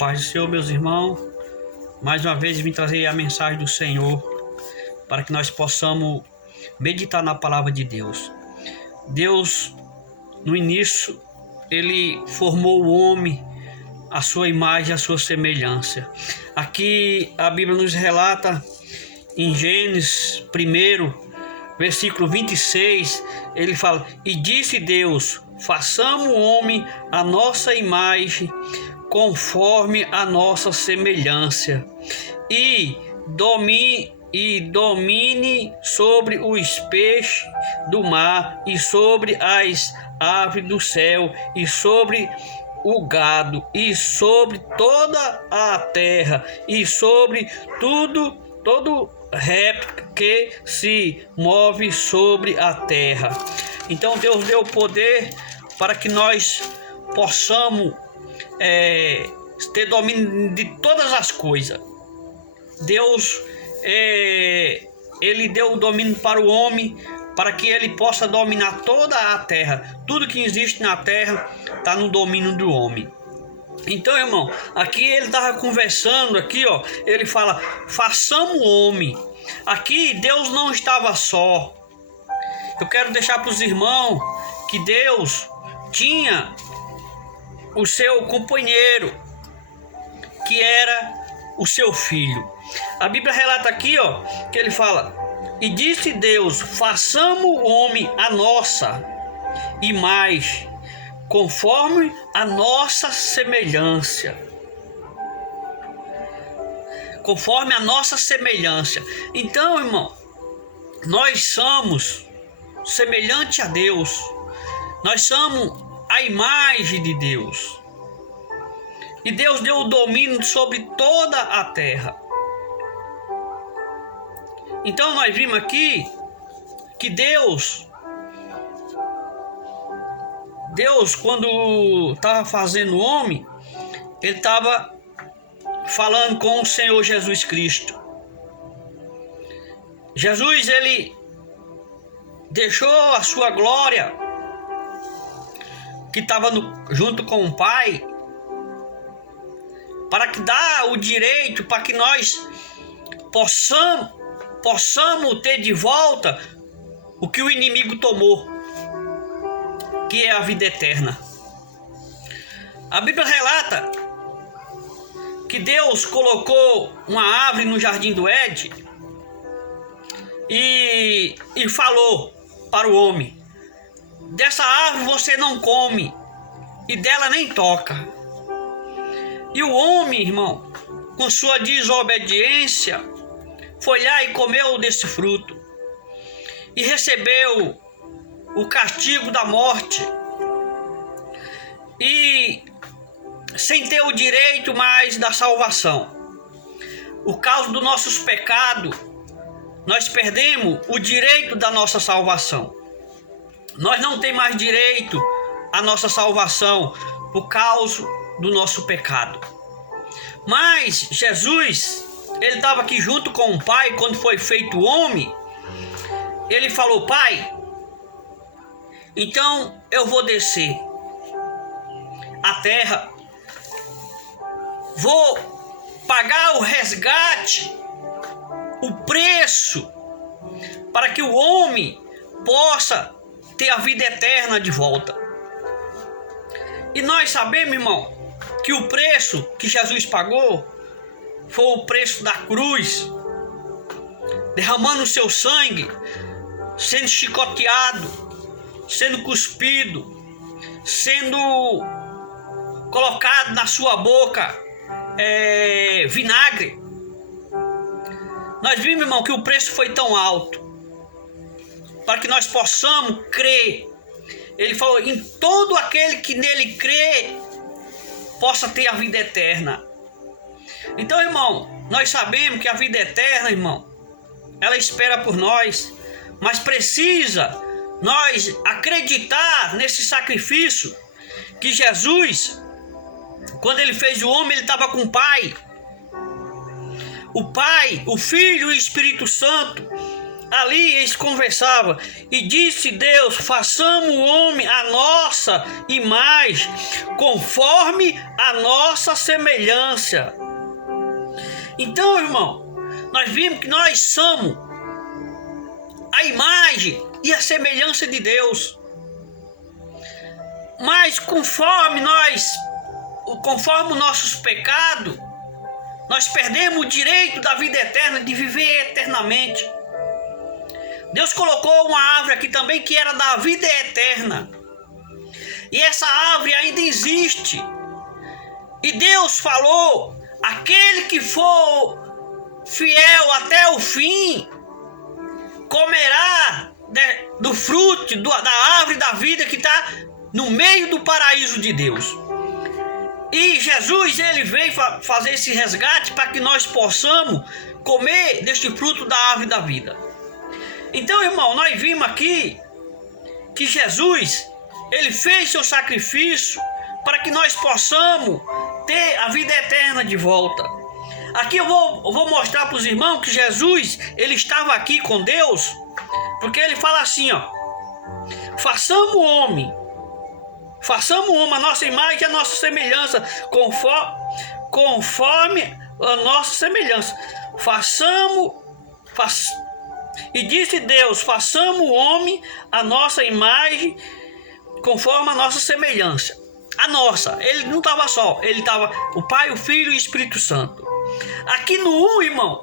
Paz do Senhor, meus irmãos. Mais uma vez vim trazer a mensagem do Senhor para que nós possamos meditar na palavra de Deus. Deus, no início, Ele formou o homem à sua imagem, à sua semelhança. Aqui a Bíblia nos relata em Gênesis 1, versículo 26, ele fala: E disse Deus, façamos o homem à nossa imagem, conforme a nossa semelhança, e domine sobre os peixes do mar, e sobre as aves do céu, e sobre o gado, e sobre toda a terra, e sobre todo réptil que se move sobre a terra. Então Deus deu poder para que nós possamos ter domínio de todas as coisas. Deus ele deu o domínio para o homem, para que ele possa dominar toda a terra. Tudo que existe na terra está no domínio do homem. Então, irmão, aqui ele estava conversando, aqui, ó, ele fala: façamos o homem. Aqui Deus não estava só. Eu quero deixar para os irmãos que Deus tinha o seu companheiro, que era o seu filho. A Bíblia relata aqui, ó, que ele fala: E disse Deus, façamos o homem a nossa imagem, conforme a nossa semelhança. Conforme a nossa semelhança. Então, irmão, nós somos semelhante a Deus. Nós somos a imagem de Deus. E Deus deu o domínio sobre toda a terra. Então nós vimos aqui que Deus, quando estava fazendo o homem, ele estava falando com o Senhor Jesus Cristo. Jesus, ele deixou a sua glória, que estava junto com o Pai, para que dá o direito para que nós possamos ter de volta o que o inimigo tomou, que é a vida eterna. A Bíblia relata que Deus colocou uma árvore no jardim do Éden e falou para o homem: dessa árvore você não come e dela nem toca. E o homem, irmão, com sua desobediência, foi lá e comeu desse fruto e recebeu o castigo da morte, e sem ter o direito mais da salvação. Por causa dos nossos pecados, nós perdemos o direito da nossa salvação. Nós não temos mais direito à nossa salvação por causa do nosso pecado. Mas Jesus, ele estava aqui junto com o Pai quando foi feito homem. Ele falou: Pai, então eu vou descer a terra, vou pagar o resgate, o preço, para que o homem possa ter a vida eterna de volta. E nós sabemos, irmão, que o preço que Jesus pagou foi o preço da cruz, derramando o seu sangue, sendo chicoteado, sendo cuspido, sendo colocado na sua boca vinagre. Nós vimos, irmão, que o preço foi tão alto para que nós possamos crer. Ele falou: em todo aquele que nele crê possa ter a vida eterna. Então, irmão, nós sabemos que a vida eterna, irmão, ela espera por nós, mas precisa nós acreditar nesse sacrifício que Jesus, quando ele fez o homem, ele estava com o Pai. O Pai, o Filho e o Espírito Santo ali eles conversavam. E disse Deus: façamos o homem a nossa imagem, conforme a nossa semelhança. Então, irmão, nós vimos que nós somos a imagem e a semelhança de Deus. Mas conforme os nossos pecados, nós perdemos o direito da vida eterna, de viver eternamente. Deus colocou uma árvore aqui também que era da vida eterna. E essa árvore ainda existe. E Deus falou: aquele que for fiel até o fim, comerá do fruto da árvore da vida que está no meio do paraíso de Deus. E Jesus, ele veio fazer esse resgate para que nós possamos comer deste fruto da árvore da vida. Então, irmão, nós vimos aqui que Jesus, ele fez seu sacrifício para que nós possamos ter a vida eterna de volta. Aqui eu vou mostrar para os irmãos que Jesus, ele estava aqui com Deus, porque ele fala assim, ó: façamos o homem a nossa imagem e a nossa semelhança, conforme a nossa semelhança. E disse Deus: façamos o homem a nossa imagem, conforme a nossa semelhança. A nossa, ele não estava só, ele estava o Pai, o Filho e o Espírito Santo. Aqui no 1, irmão,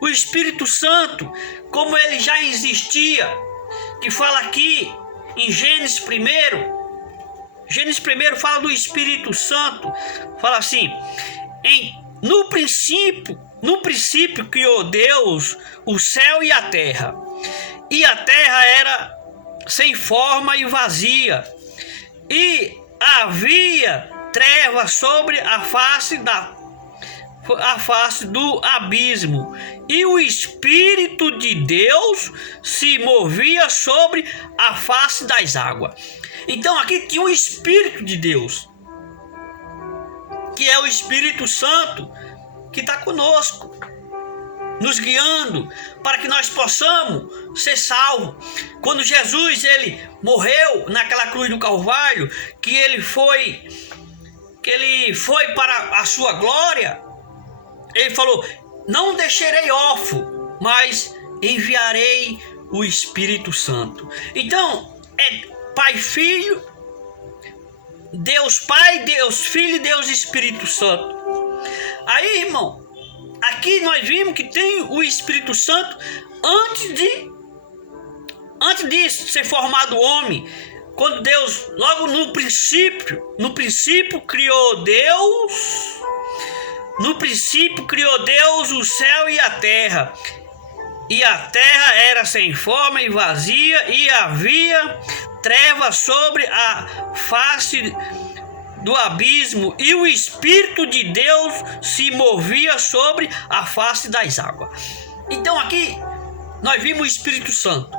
o Espírito Santo, como ele já existia, que fala aqui em Gênesis 1, fala do Espírito Santo, fala assim: no princípio criou Deus o céu e a terra era sem forma e vazia, e havia trevas sobre a face do abismo, e o Espírito de Deus se movia sobre a face das águas. Então aqui tinha o Espírito de Deus, que é o Espírito Santo, que está conosco, nos guiando para que nós possamos ser salvos. Quando Jesus, ele morreu naquela cruz do Calvário, que ele foi para a sua glória, ele falou: não deixarei órfão, mas enviarei o Espírito Santo. Então é Pai, Filho, Deus Pai, Deus Filho e Deus Espírito Santo. Aí, irmão, aqui nós vimos que tem o Espírito Santo antes de ser formado o homem. Quando Deus, logo no princípio criou Deus. No princípio criou Deus o céu e a terra. E a terra era sem forma e vazia, e havia trevas sobre a face do abismo, e o Espírito de Deus se movia sobre a face das águas. Então aqui nós vimos o Espírito Santo,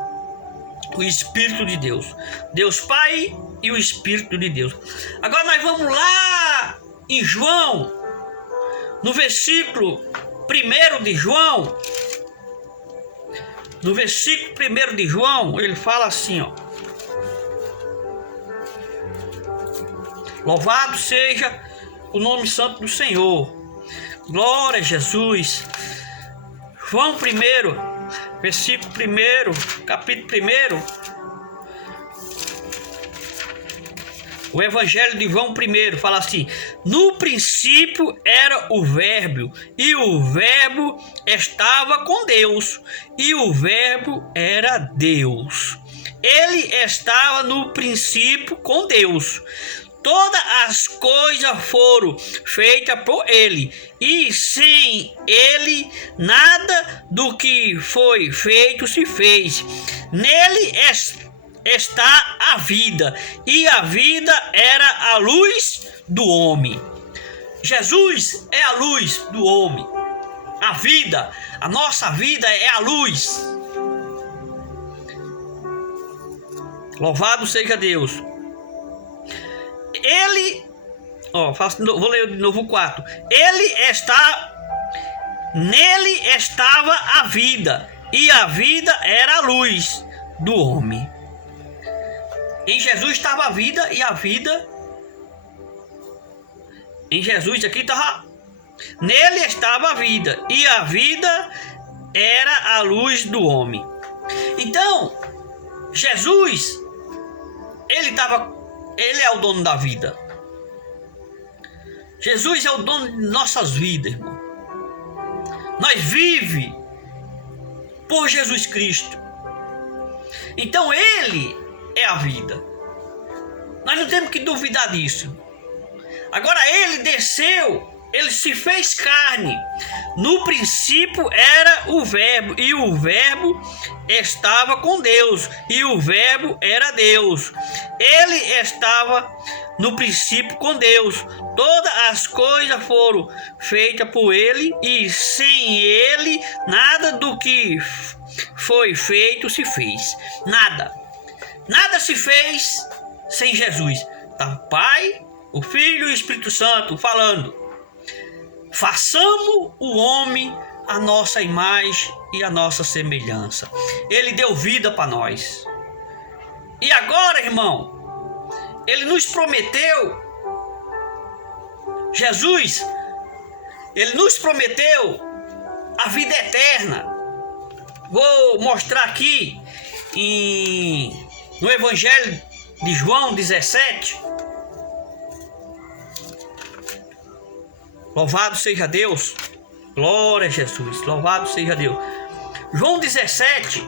o Espírito de Deus, Deus Pai e o Espírito de Deus. Agora nós vamos lá em João, no versículo 1 de João. No versículo 1 de João, ele fala assim, ó: louvado seja o nome santo do Senhor. Glória a Jesus. João 1, versículo 1, capítulo 1. O Evangelho de João 1 fala assim: no princípio era o Verbo, e o Verbo estava com Deus, e o Verbo era Deus. Ele estava no princípio com Deus. Todas as coisas foram feitas por ele, e sem ele nada do que foi feito se fez. Nele está a vida, e a vida era a luz do homem. Jesus é a luz do homem. A vida, a nossa vida é a luz. Louvado seja Deus. Ele, vou ler de novo o 4. Nele estava a vida, e a vida era a luz do homem. Em Jesus estava a vida, e a vida em Jesus aqui estava, nele estava a vida, e a vida era a luz do homem. Então, Jesus, ele é o dono da vida. Jesus é o dono de nossas vidas, irmão. Nós vivemos por Jesus Cristo. Então ele é a vida. Nós não temos que duvidar disso. Agora ele desceu, ele se fez carne. No princípio era o Verbo, e o Verbo estava com Deus, e o Verbo era Deus. Ele estava no princípio com Deus. Todas as coisas foram feitas por ele, e sem ele nada do que foi feito se fez. Nada se fez sem Jesus. Tá o Pai, o Filho e o Espírito Santo falando: façamos o homem a nossa imagem e a nossa semelhança. Ele deu vida para nós. E agora, irmão, ele nos prometeu, Jesus, ele nos prometeu a vida eterna. Vou mostrar aqui no Evangelho de João 17. Louvado seja Deus. Glória a Jesus. Louvado seja Deus. João 17,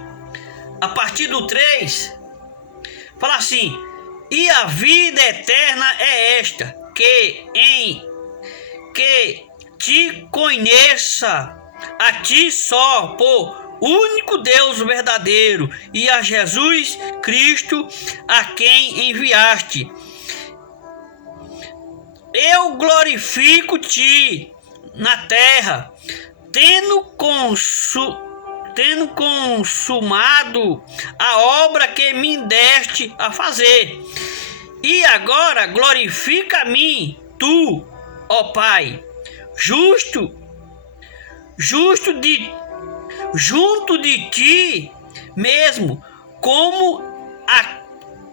a partir do 3, fala assim: e a vida eterna é esta, que te conheça a ti só, por único Deus verdadeiro, e a Jesus Cristo, a quem enviaste. Eu glorifico-te na terra, tendo consumado a obra que me deste a fazer. E agora glorifica-me tu, ó Pai, junto de ti mesmo, como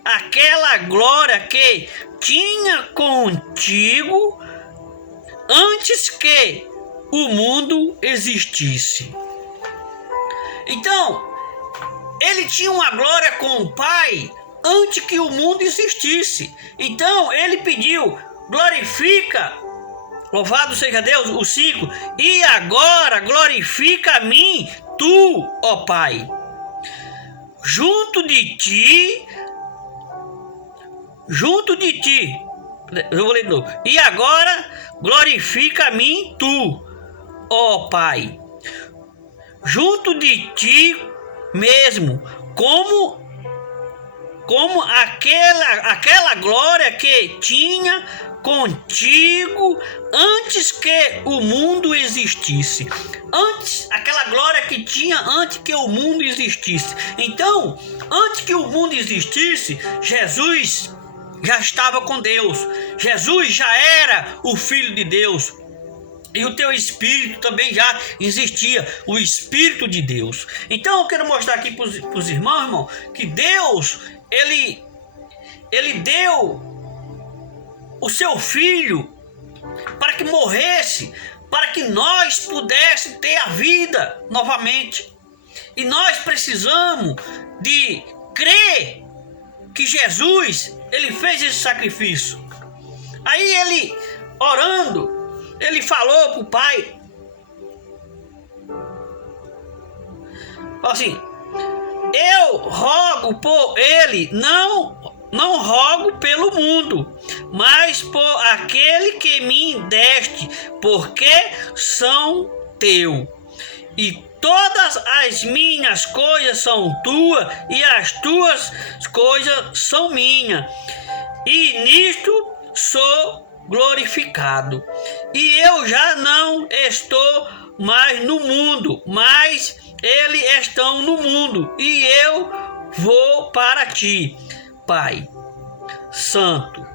aquela glória que tinha contigo antes que o mundo existisse. Então, ele tinha uma glória com o Pai antes que o mundo existisse. Então, ele pediu: glorifica, louvado seja Deus, o 5, e agora glorifica a mim, tu, ó Pai, junto de ti, eu vou ler de novo. E agora glorifica a mim, tu, ó Pai, junto de ti mesmo, como aquela glória que tinha contigo antes que o mundo existisse. Aquela glória que tinha antes que o mundo existisse. Então, antes que o mundo existisse, Jesus já estava com Deus. Jesus já era o Filho de Deus. E o teu Espírito também já existia, o Espírito de Deus. Então eu quero mostrar aqui para os irmãos, que Deus, ele deu o seu Filho para que morresse, para que nós pudéssemos ter a vida novamente. E nós precisamos de crer que Jesus, ele fez esse sacrifício. Aí ele, orando, ele falou para o Pai, falou assim: eu rogo por ele, não rogo pelo mundo, mas por aquele que me deste, porque são teu. E todas as minhas coisas são tuas, e as tuas coisas são minhas. E nisto sou glorificado. E eu já não estou mais no mundo, mas eles estão no mundo, e eu vou para ti. Pai Santo,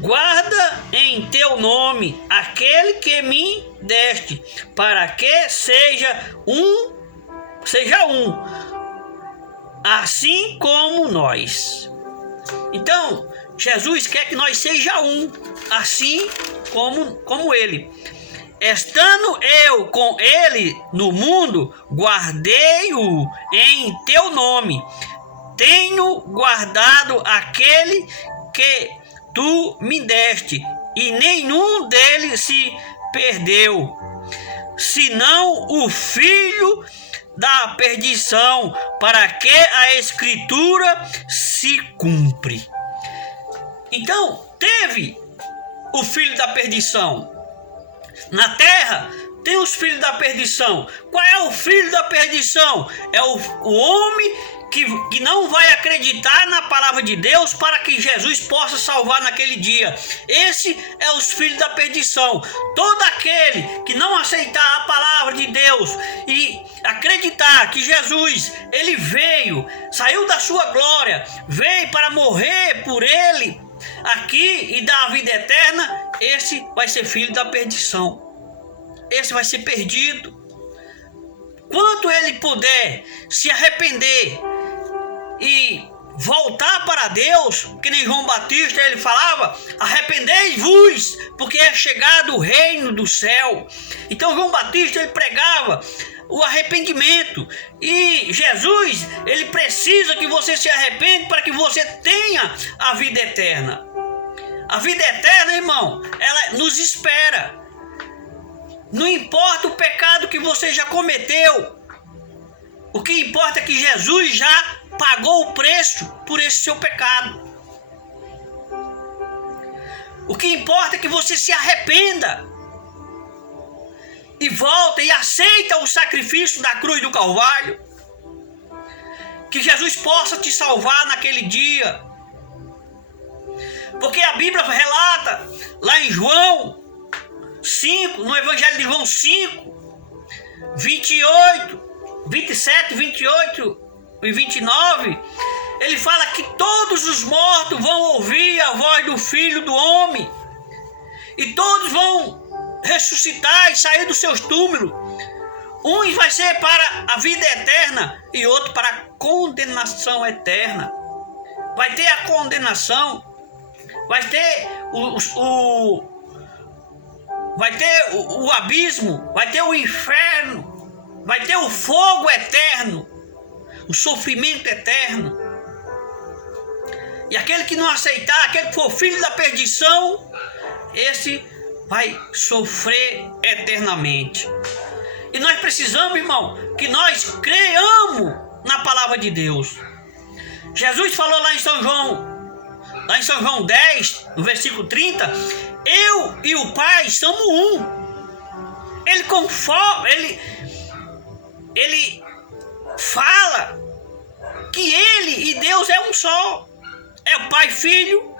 guarda em teu nome aquele que me deste, para que seja um, assim como nós. Então, Jesus quer que nós seja um, assim como ele. Estando eu com ele no mundo, guardei-o em teu nome. Tenho guardado aquele que tu me deste, e nenhum deles se perdeu, senão o filho da perdição, para que a escritura se cumpre. Então, teve o filho da perdição. Na terra tem os filhos da perdição. Qual é o filho da perdição? É o homem que não vai acreditar na palavra de Deus para que Jesus possa salvar naquele dia. Esse é os filhos da perdição. Todo aquele que não aceitar a palavra de Deus e acreditar que Jesus, ele veio, saiu da sua glória, veio para morrer por ele aqui e dar a vida eterna, esse vai ser filho da perdição. Esse vai ser perdido. Quanto ele puder se arrepender e voltar para Deus, que nem João Batista ele falava, arrependei-vos, porque é chegado o reino do céu. Então João Batista ele pregava o arrependimento, e Jesus ele precisa que você se arrependa para que você tenha a vida eterna. A vida eterna, irmão, ela nos espera. Não importa o pecado que você já cometeu, o que importa é que Jesus já pagou o preço por esse seu pecado. O que importa é que você se arrependa e volta e aceita o sacrifício da cruz do Calvário, que Jesus possa te salvar naquele dia. Porque a Bíblia relata lá em João 5, no Evangelho de João 5, 27, 28 e 29, ele fala que todos os mortos vão ouvir a voz do Filho do Homem, e todos vão ressuscitar e sair dos seus túmulos. Uns vai ser para a vida eterna e outro para a condenação eterna. Vai ter a condenação, vai ter o abismo, vai ter o inferno, vai ter o fogo eterno, o sofrimento eterno. E aquele que não aceitar, aquele que for filho da perdição, esse vai sofrer eternamente. E nós precisamos, irmão, que nós creiamos na palavra de Deus. Jesus falou lá em São João 10, no versículo 30, eu e o Pai somos um. Ele fala que ele e Deus é um só. É o Pai, Filho,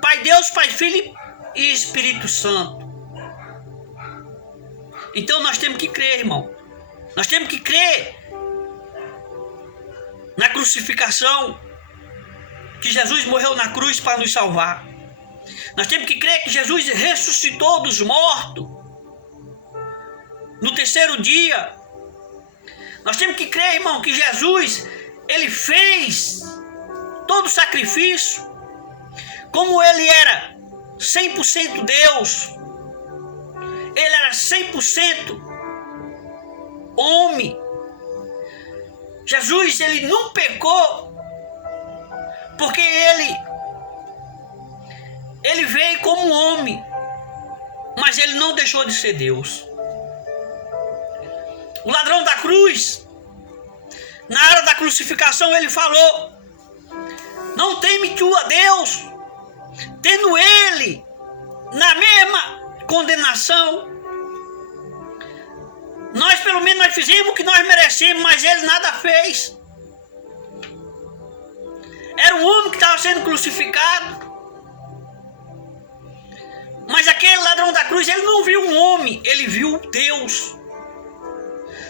Pai Deus, Pai, Filho e Espírito Santo. Então nós temos que crer, irmão. Nós temos que crer na crucificação, que Jesus morreu na cruz para nos salvar. Nós temos que crer que Jesus ressuscitou dos mortos no terceiro dia. Nós temos que crer, irmão, que Jesus, ele fez todo o sacrifício. Como ele era 100% Deus, ele era 100% homem. Jesus, ele não pecou, porque ele veio como homem, mas ele não deixou de ser Deus. O ladrão da cruz, na hora da crucificação, ele falou: não teme tu a Deus, tendo ele na mesma condenação. Nós pelo menos nós fizemos o que nós merecemos, mas ele nada fez. Era um homem que estava sendo crucificado, mas aquele ladrão da cruz, ele não viu um homem, ele viu Deus.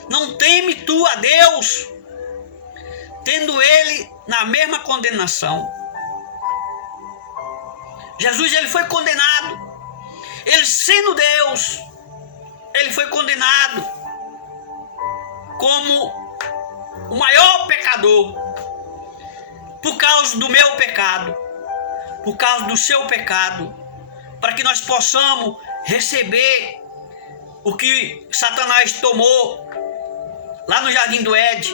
Não teme tu a Deus, tendo ele na mesma condenação. Jesus, ele foi condenado, ele sendo Deus, ele foi condenado como o maior pecador por causa do meu pecado, por causa do seu pecado, para que nós possamos receber o que Satanás tomou lá no Jardim do Éden,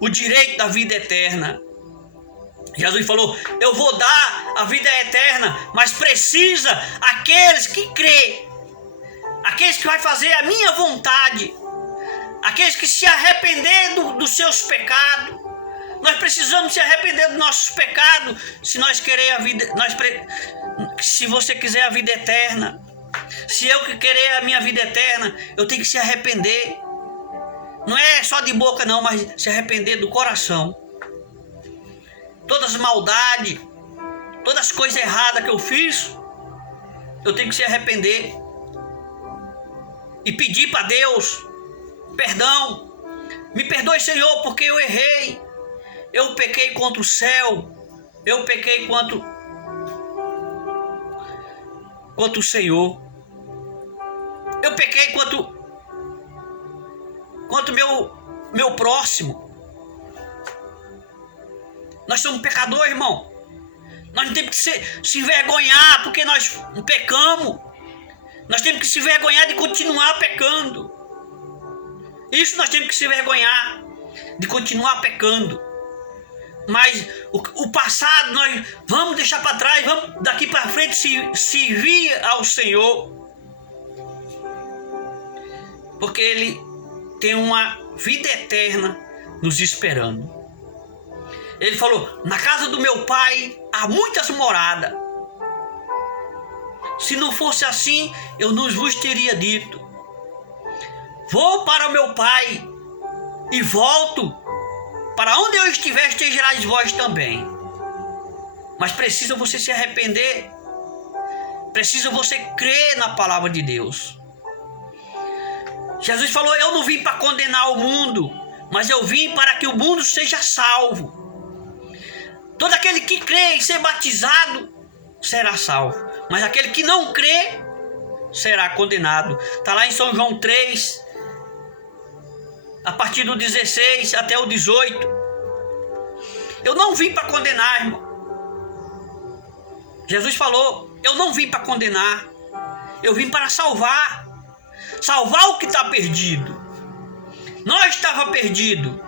o direito da vida eterna. Jesus falou: eu vou dar a vida eterna, mas precisa aqueles que crê, aqueles que vai fazer a minha vontade, aqueles que se arrepender dos seus pecados. Nós precisamos se arrepender dos nossos pecados se nós querer a vida, se você quiser a vida eterna. Se eu que querer a minha vida eterna, eu tenho que se arrepender. Não é só de boca não, mas se arrepender do coração. Todas as maldades, todas as coisas erradas que eu fiz, eu tenho que se arrepender e pedir para Deus perdão. Me perdoe, Senhor, porque eu errei. Eu pequei contra o céu. Eu pequei contra o Senhor. Eu pequei contra o meu próximo. Nós somos pecadores, irmão. Nós não temos que se envergonhar porque nós pecamos. Nós temos que se envergonhar de continuar pecando. Isso nós temos que se envergonhar de continuar pecando. Mas o passado nós vamos deixar para trás, vamos daqui para frente servir ao Senhor. Porque Ele tem uma vida eterna nos esperando. Ele falou: na casa do meu pai há muitas moradas. Se não fosse assim, eu não vos teria dito. Vou para o meu pai e volto. Para onde eu estiver, estejareis vós também. Mas precisa você se arrepender. Precisa você crer na palavra de Deus. Jesus falou: eu não vim para condenar o mundo, mas eu vim para que o mundo seja salvo. Todo aquele que crê em ser batizado será salvo, mas aquele que não crê será condenado. Está lá em São João 3, a partir do 16 até o 18. Eu não vim para condenar, irmão. Jesus falou: eu não vim para condenar, eu vim para salvar. Salvar o que está perdido. Nós estava perdido,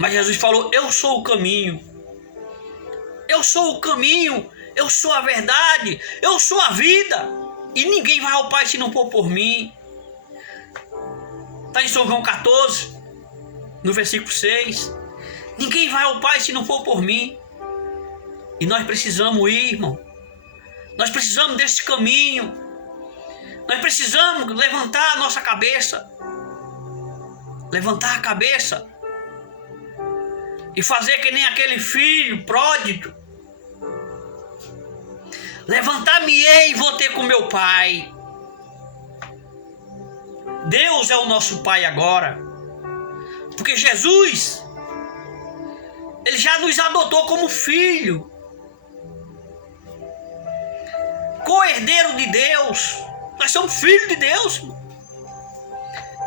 mas Jesus falou: eu sou o caminho. Eu sou o caminho, eu sou a verdade, eu sou a vida. E ninguém vai ao Pai se não for por mim. Está em São João 14, no versículo 6. Ninguém vai ao Pai se não for por mim. E nós precisamos ir, irmão. Nós precisamos desse caminho. Nós precisamos levantar a nossa cabeça. Levantar a cabeça. E fazer que nem aquele filho pródigo. Levantar-me-ei e vou ter com meu pai. Deus é o nosso Pai agora. Porque Jesus, Ele já nos adotou como filho. Co-herdeiro de Deus. Nós somos filhos de Deus.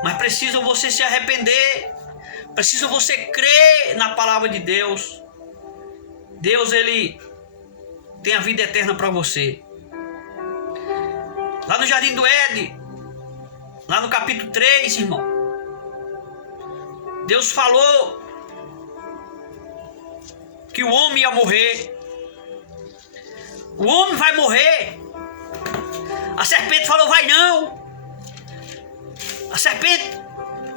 Mas precisa você se arrepender. Precisa você crer na palavra de Deus. Deus, Ele tem a vida eterna para você. Lá no Jardim do Éden, lá no capítulo 3, irmão, Deus falou que o homem ia morrer. O homem vai morrer. A serpente falou: vai não. A serpente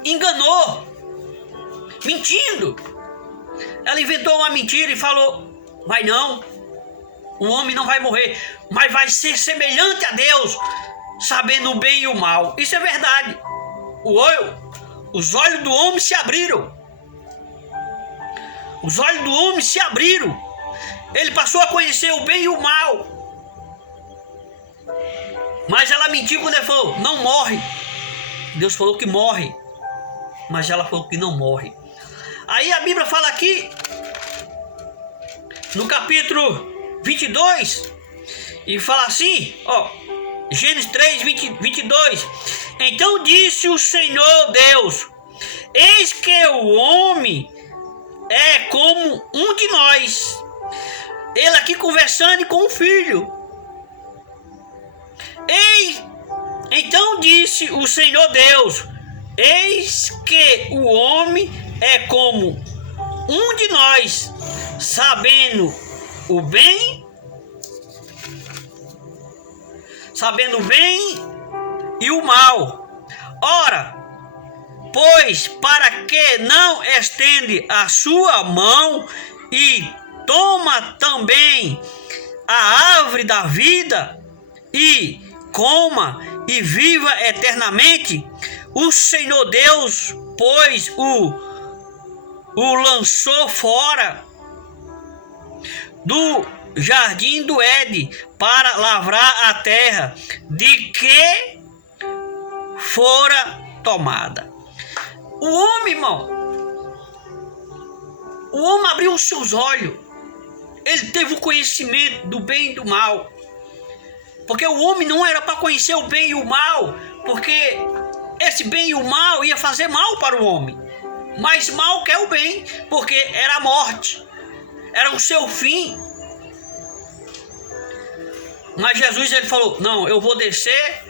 enganou, mentindo. Ela inventou uma mentira e falou: vai não. O homem não vai morrer, mas vai ser semelhante a Deus, sabendo o bem e o mal. Isso é verdade. Os olhos do homem se abriram. Os olhos do homem se abriram. Ele passou a conhecer o bem e o mal. Mas ela mentiu quando ele falou: não morre. Deus falou que morre, mas ela falou que não morre. Aí a Bíblia fala aqui, no capítulo 22, e fala assim, ó: Gênesis 3, 22. Então disse o Senhor Deus: eis que o homem é como um de nós. Ele aqui conversando com o filho. Então disse o Senhor Deus: eis que o homem é como um de nós, sabendo o bem e o mal. Ora, pois para que não estende a sua mão e toma também a árvore da vida e coma e viva eternamente? O Senhor Deus, pois, o lançou fora do jardim do Éden para lavrar a terra de que fora tomada. O homem, irmão, o homem abriu os seus olhos. Ele teve o conhecimento do bem e do mal. Porque o homem não era para conhecer o bem e o mal, porque esse bem e o mal ia fazer mal para o homem. Mas mal que é o bem, porque era a morte, era o seu fim. Mas Jesus, ele falou: não, eu vou descer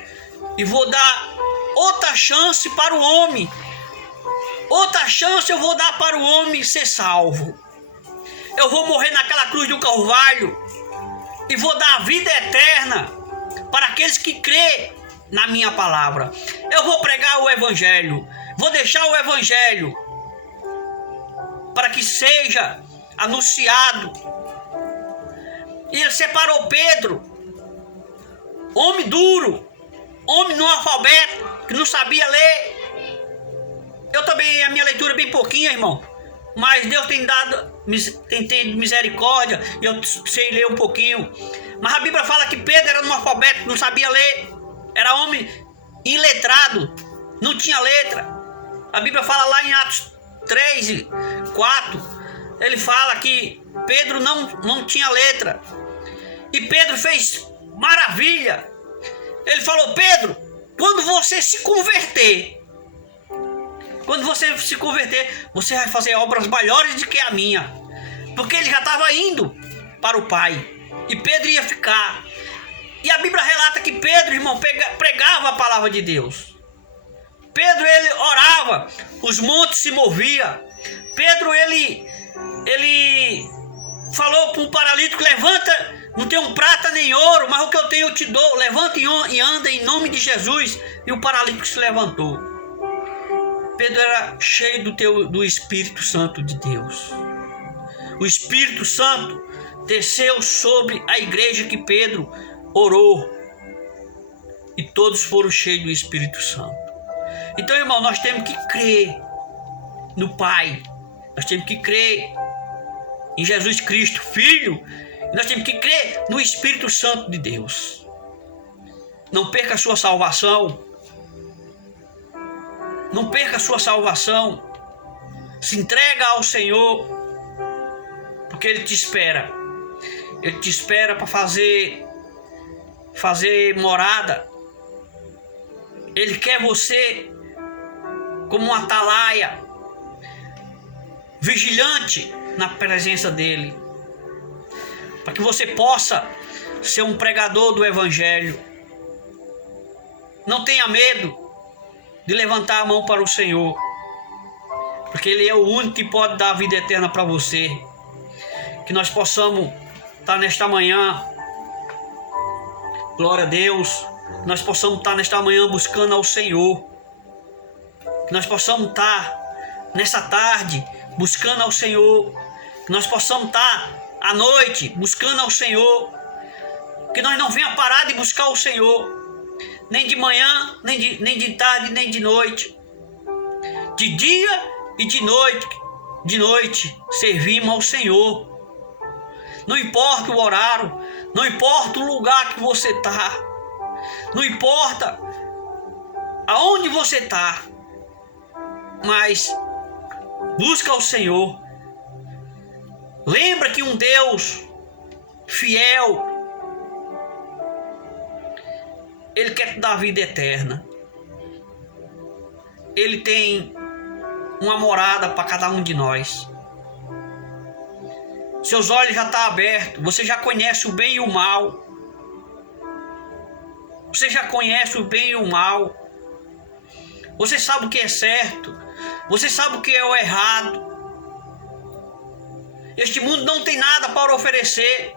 e vou dar outra chance para o homem. Outra chance eu vou dar para o homem ser salvo. Eu vou morrer naquela cruz do Calvário e vou dar a vida eterna para aqueles que crêem na minha palavra. Eu vou pregar o evangelho, vou deixar o evangelho para que seja anunciado. E ele separou Pedro, homem duro, homem no alfabeto, que não sabia ler. Eu também, a minha leitura é bem pouquinha, irmão, mas Deus tem tido misericórdia e eu sei ler um pouquinho. Mas a Bíblia fala que Pedro era no alfabeto, não sabia ler, era homem iletrado, não tinha letra. A Bíblia fala lá em Atos 3 e 4, ele fala que Pedro não tinha letra. E Pedro fez maravilha. Ele falou: Pedro, quando você se converter, você vai fazer obras maiores do que a minha. Porque ele já estava indo para o Pai, e Pedro ia ficar. E a Bíblia relata que Pedro, irmão, pregava a palavra de Deus. Pedro, ele orava, os montes se moviam. Pedro, ele falou para um paralítico: levanta, não tenho prata nem ouro, mas o que eu tenho eu te dou. Levanta e anda em nome de Jesus. E o paralítico se levantou. Pedro era cheio do Espírito Santo de Deus. O Espírito Santo desceu sobre a igreja que Pedro orou. E todos foram cheios do Espírito Santo. Então, irmão, nós temos que crer no Pai. Nós temos que crer em Jesus Cristo, Filho. Nós temos que crer no Espírito Santo de Deus. Não perca a sua salvação. Não perca a sua salvação. Se entrega ao Senhor, porque Ele te espera. Ele te espera para fazer morada. Ele quer você como um atalaia, vigilante na presença dEle, para que você possa ser um pregador do Evangelho. Não tenha medo de levantar a mão para o Senhor, porque Ele é o único que pode dar a vida eterna para você. Que nós possamos estar nesta manhã, glória a Deus, que nós possamos estar nesta manhã buscando ao Senhor, que nós possamos estar nessa tarde buscando ao Senhor, que nós possamos estar à noite buscando ao Senhor, que nós não venhamos parar de buscar o Senhor, nem de manhã, nem de tarde, nem de noite. De dia e de noite servimos ao Senhor. Não importa o horário, não importa o lugar que você está, não importa aonde você está, mas busca o Senhor. Lembra que um Deus fiel, Ele quer te dar a vida eterna. Ele tem uma morada para cada um de nós. Seus olhos já estão abertos. Você já conhece o bem e o mal. Você já conhece o bem e o mal. Você sabe o que é certo. Você sabe o que é o errado. Este mundo não tem nada para oferecer.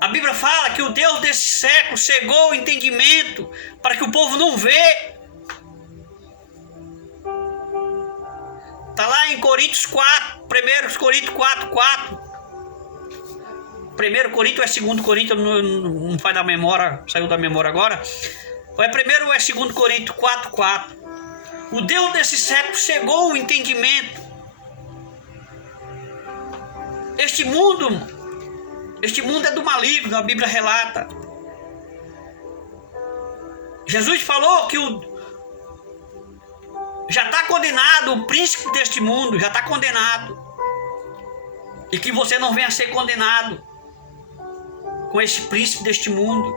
A Bíblia fala que o Deus desse século cegou o entendimento para que o povo não vê. Está lá em Coríntios 4, 1 Coríntios 4, 4. 1 Coríntios é 2 Coríntios, não faz da memória, saiu da memória agora. É 1 ou é 2 Coríntios 4, 4. O Deus desse século cegou o entendimento. Este mundo é do maligno, a Bíblia relata. Jesus falou que já está condenado, o príncipe deste mundo já está condenado. E que você não venha a ser condenado com esse príncipe deste mundo.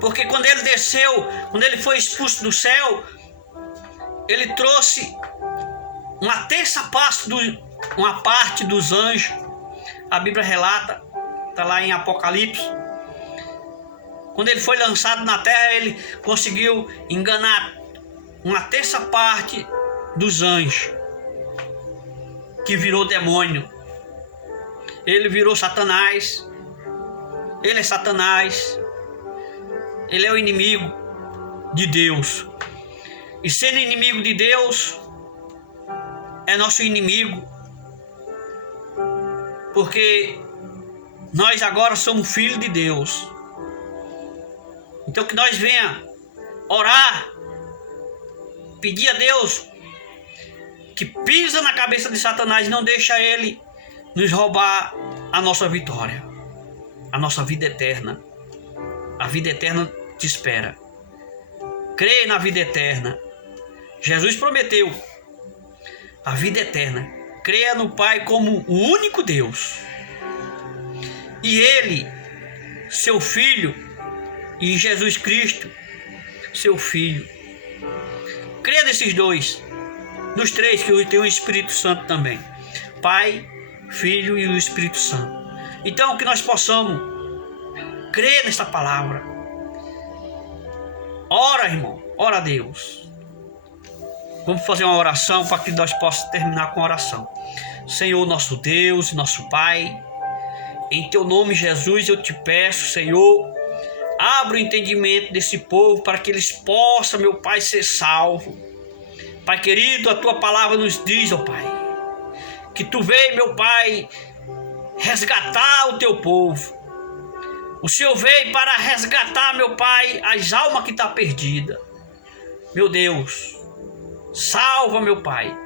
Porque quando ele desceu, quando ele foi expulso do céu, ele trouxe uma parte dos anjos. A Bíblia relata, está lá em Apocalipse. Quando ele foi lançado na terra, ele conseguiu enganar uma terça parte dos anjos, que virou demônio. Ele virou Satanás. Ele é Satanás. Ele é o inimigo de Deus. E sendo inimigo de Deus, é nosso inimigo. Porque nós agora somos filhos de Deus. Então que nós venha orar, pedir a Deus que pisa na cabeça de Satanás e não deixa ele nos roubar a nossa vitória, a nossa vida eterna. A vida eterna te espera. Crê na vida eterna. Jesus prometeu a vida eterna. Creia no Pai como o único Deus. E Ele, seu Filho, e Jesus Cristo, seu Filho. Creia nesses dois. Nos três, que tem o Espírito Santo também. Pai, Filho e o Espírito Santo. Então que nós possamos crer nesta palavra. Ora, irmão. Ora a Deus. Vamos fazer uma oração para que nós possamos terminar com a oração. Senhor, nosso Deus, nosso Pai, em Teu nome, Jesus, eu te peço, Senhor, abra o entendimento desse povo para que eles possam, meu Pai, ser salvos. Pai querido, a Tua palavra nos diz, ó Pai, que Tu veio, meu Pai, resgatar o Teu povo. O Senhor veio para resgatar, meu Pai, as almas que estão perdidas. Meu Deus, salva, meu Pai.